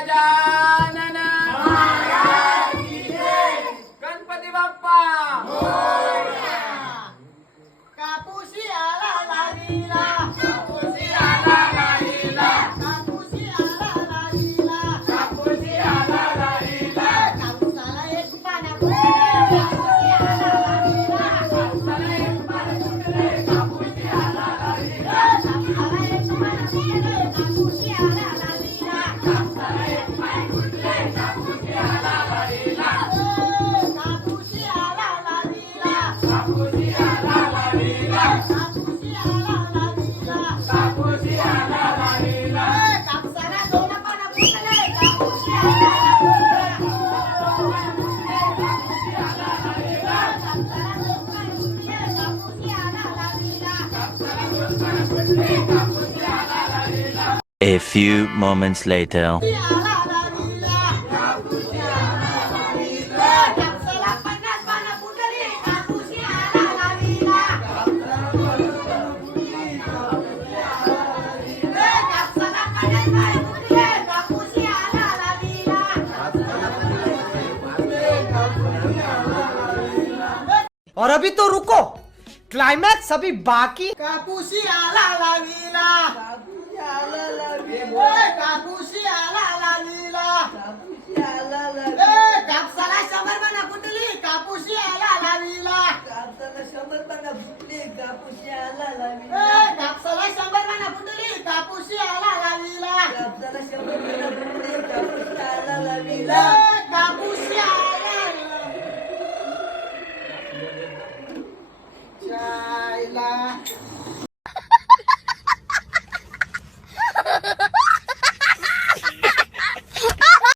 गजानन गणपती बाप्पा कापूसी आला लालीला, कापूसी आला लालीला, कापूसी आला लालीला, कापूसी आला लालीला, कापूसाला एक पाना फुटले, कापूसी आला लालीला, कापसाला एक पान फुटले, कापूसी आला लालीला, कापूसाला एक पाना फुटले, कापूसी आला लालीला, कापसाला एक पान फुटले, कापूसी आला लालीला, कापूसी आला लालीला, कापूसी आला लालीला, कापूसी आला लालीला, कापूसी आला लालीला, कापसाला दोन पाना फुटले, कापूसी आला लालीला, कापसाला दोन पाना फुटले, कापूसी आला लालीला. A few moments later. आला लालीला, कापसाला 50 पानं फुटली, कापूसी आला लालीला, कापसाला 50 पानं फुटले, कापूसी आला लालीला. और अभी तो रुको, क्लाइमैक्स अभी बाकी। कापूसी आला लालीला, कापूसी आला लालीला, कापसाला 100 पानं फुटली, कापूसी आला लालीला, कापसाला 100 पानं फुटली, कापूसी आला लालीला, कापसाला 100 पानं फुटली, कापूसी आला लालीला, कापसाला 100